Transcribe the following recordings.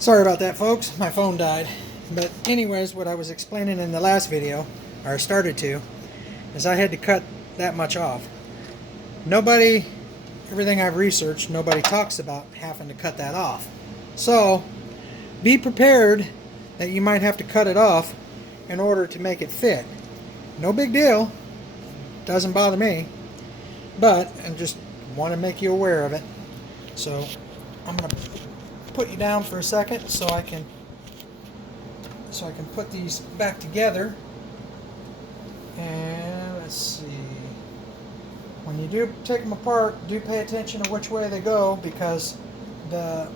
Sorry about that, folks. My phone died. But anyways, what I was explaining in the last video, or started to, is I had to cut that much off. Nobody, everything I've researched, nobody talks about having to cut that off. So, be prepared that you might have to cut it off in order to make it fit. No big deal. Doesn't bother me. But I just want to make you aware of it. So, I'm going to put you down for a second so I can put these back together. And let's see. When you do take them apart, do pay attention to which way they go, because the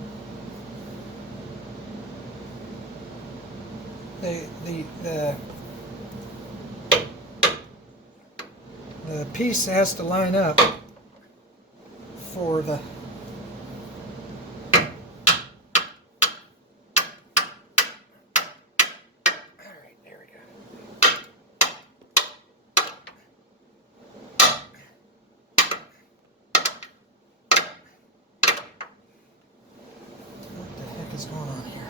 piece has to line up for the is going on here.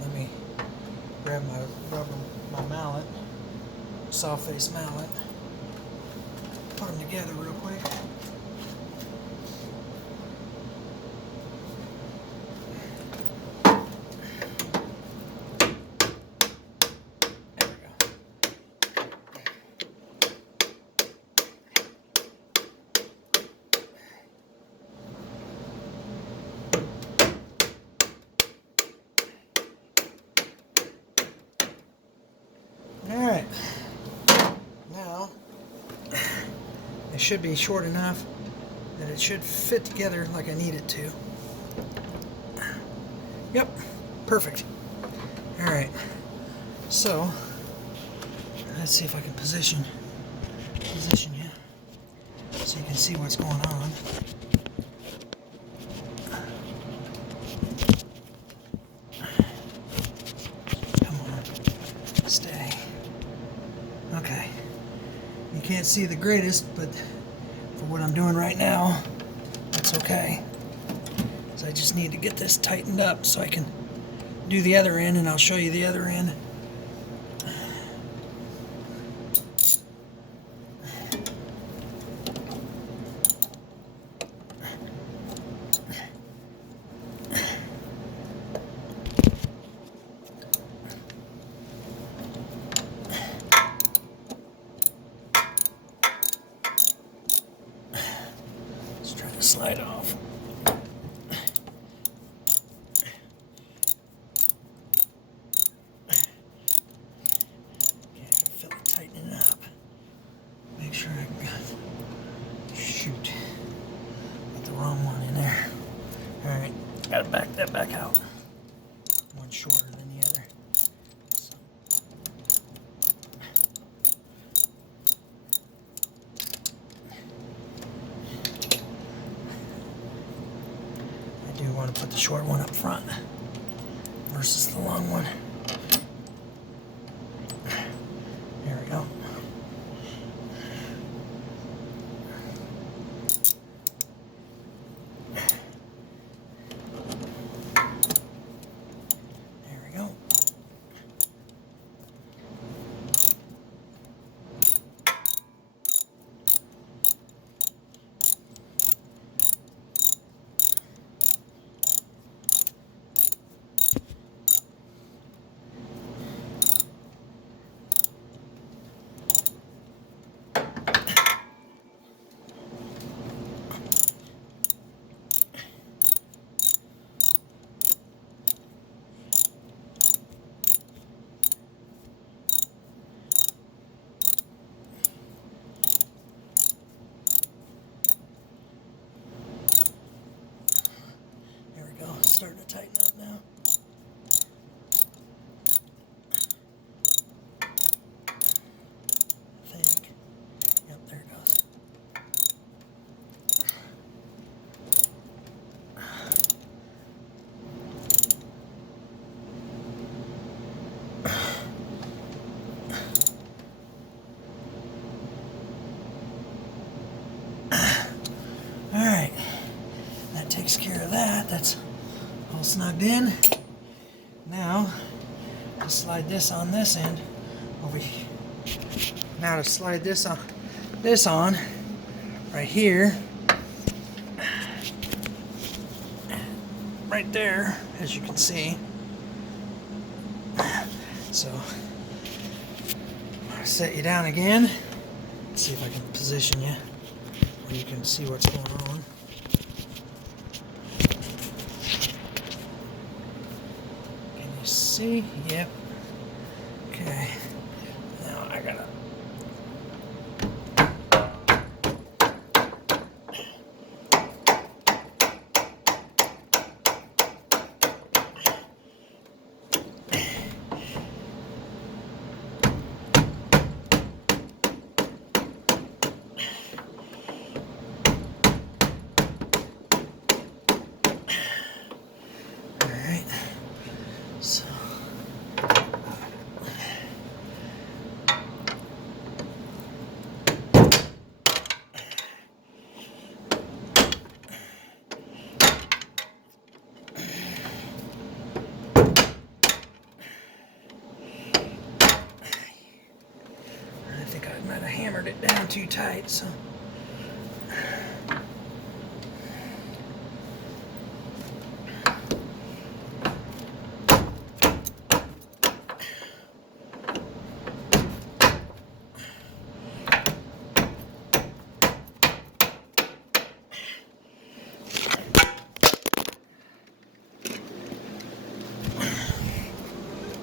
Let me grab my mallet, soft face mallet, put them together real quick. Alright, now it should be short enough that it should fit together like I need it to. Yep, perfect. Alright, so let's see if I can position you so you can see what's going on. Stay. Okay. You can't see the greatest, but for what I'm doing right now, that's okay. So I just need to get this tightened up so I can do the other end, and I'll show you the other end. Slide off. Okay, I can feel it tightening up. Make sure I got, shoot, got the wrong one in there. Alright, gotta back that back out. One shorter than the other. So. I do want to put the short one up front versus the long one. There we go. There we go. Starting to tighten up now. I think. Yep, there it goes. takes care of that. That's all snugged in. Now, to slide this on this end over here. Now to slide this on right here, right there, as you can see. So I'm gonna set you down again. Let's see if I can position you where you can see what's going on. Can you see? Yep. Okay. Now I gotta. So, I think I might have hammered it down too tight, so.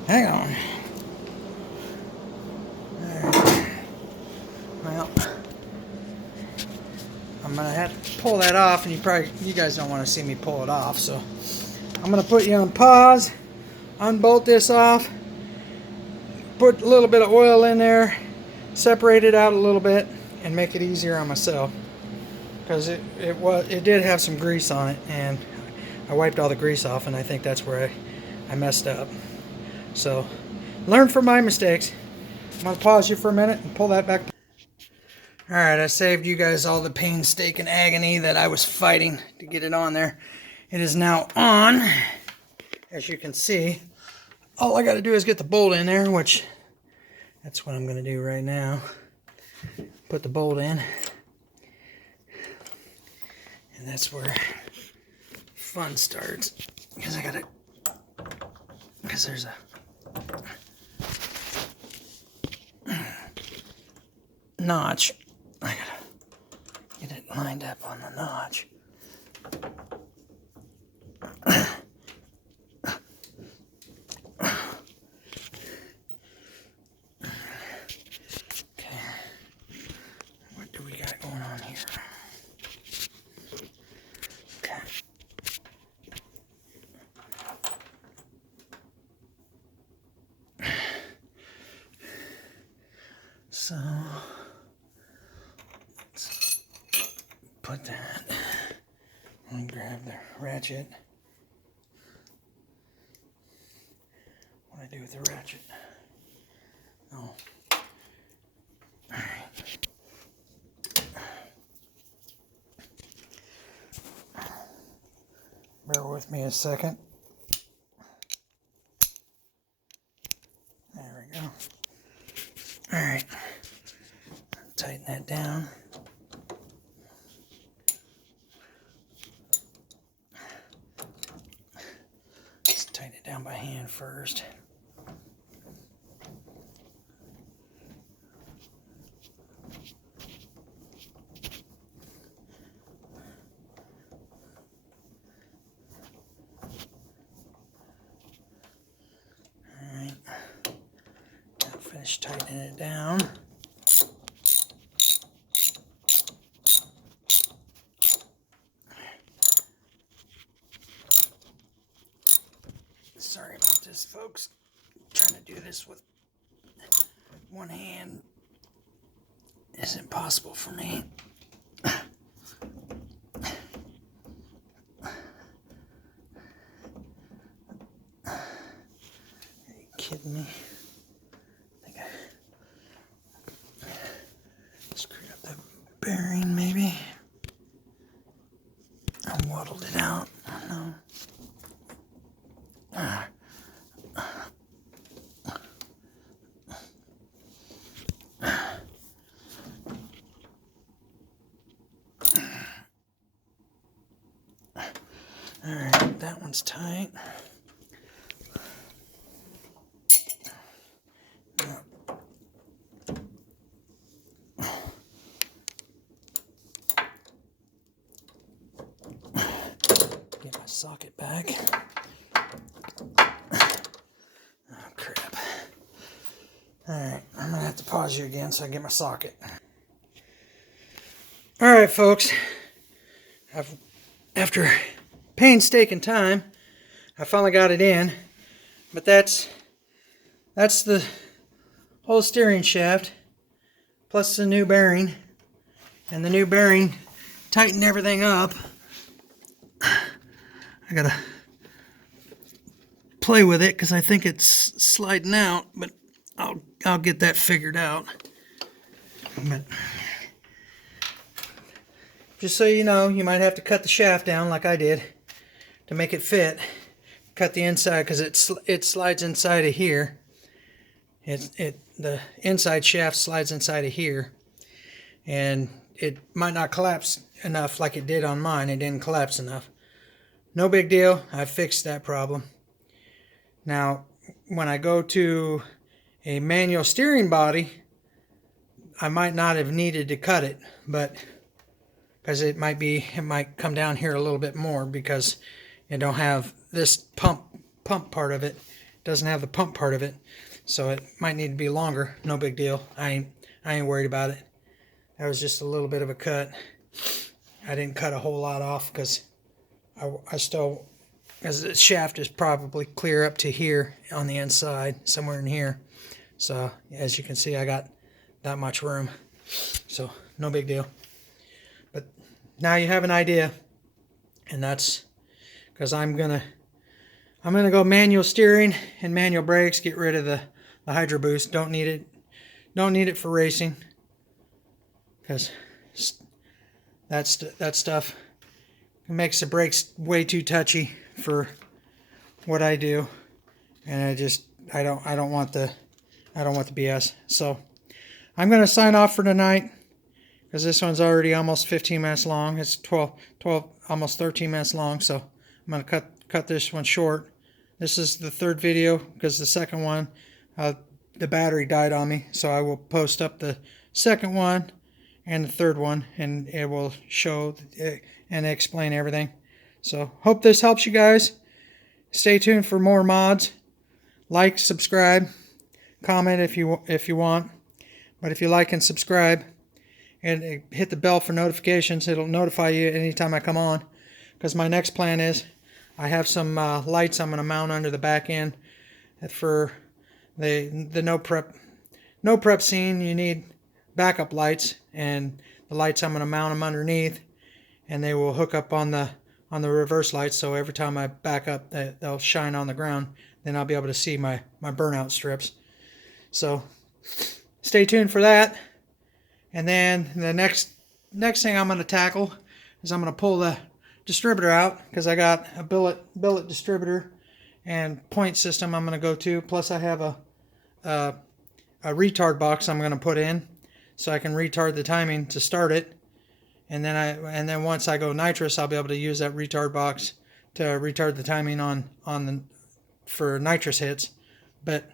Hang on. Alright. Well, I'm gonna have to pull that off, and you guys don't want to see me pull it off, so I'm gonna put you on pause, unbolt this off, put a little bit of oil in there, separate it out a little bit, and make it easier on myself, because it did have some grease on it, and I wiped all the grease off, and I think that's where I messed up. So, learn from my mistakes. I'm going to pause you for a minute and pull that back. Alright, I saved you guys all the painstaking agony that I was fighting to get it on there. It is now on. As you can see, all I got to do is get the bolt in there, which that's what I'm going to do right now. Put the bolt in. And that's where fun starts. Because there's a notch. I gotta get it lined up on the notch. Okay. What do we got going on here? Okay. So let's put that. I'm gonna grab the ratchet. What do I do with the ratchet? Oh. Alright. Bear with me a second. There we go. Alright. Tighten that down. Let's tighten it down by hand first. Alright. Now finish tightening it down. Sorry about this, folks. I'm trying to do this with one hand isn't possible for me. Are you kidding me? I think I screwed up the bearing, maybe. Oh, waddled it out. No. Alright, that one's tight. Get my socket back. Oh, crap. Alright, I'm going to have to pause you again so I get my socket. Alright, folks. After painstaking time, I finally got it in. But that's the whole steering shaft, plus the new bearing. And the new bearing tightened everything up. I gotta play with it because I think it's sliding out, but I'll get that figured out. But just so you know, you might have to cut the shaft down like I did to make it fit. Cut the inside because it slides inside of here. The inside shaft slides inside of here, and it might not collapse enough like it did on mine. It didn't collapse enough. No big deal. I fixed that problem. Now, when I go to a manual steering body, I might not have needed to cut it, but because it might come down here a little bit more because it don't have this pump part of it. It doesn't have the pump part of it, so it might need to be longer. No big deal. I ain't worried about it. That was just a little bit of a cut. I didn't cut a whole lot off because I still, as the shaft is probably clear up to here on the inside, somewhere in here. So as you can see, I got that much room. So no big deal. But now you have an idea, and that's because I'm gonna go manual steering and manual brakes. Get rid of the Hydro Boost. Don't need it. Don't need it for racing because that stuff makes the brakes way too touchy for what I do, and I don't want the BS. So I'm going to sign off for tonight because this one's already almost 15 minutes long. It's 12 almost 13 minutes long, so I'm going to cut this one short. This is the third video because the second one the battery died on me, so I will post up the second one and the third one, and it will show and explain everything. So hope this helps you guys. Stay tuned for more mods. Like, subscribe, comment if you want. But if you like and subscribe and hit the bell for notifications, it'll notify you anytime I come on. Because my next plan is I have some lights I'm going to mount under the back end for the no prep scene. You need backup lights, and the lights I'm going to mount them underneath, and they will hook up on the reverse lights, so every time I back up they'll shine on the ground. Then I'll be able to see my burnout strips. So stay tuned for that. And then the next thing I'm going to tackle is I'm going to pull the distributor out, because I got a billet distributor and point system I'm going to go to, plus I have a retard box I'm going to put in so I can retard the timing to start it. And then once I go nitrous, I'll be able to use that retard box to retard the timing for nitrous hits. But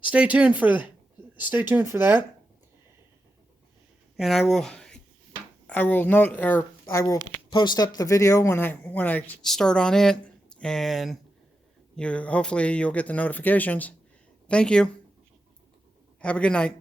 stay tuned for that. And I will post up the video when I start on it, and hopefully you'll get the notifications. Thank you. Have a good night.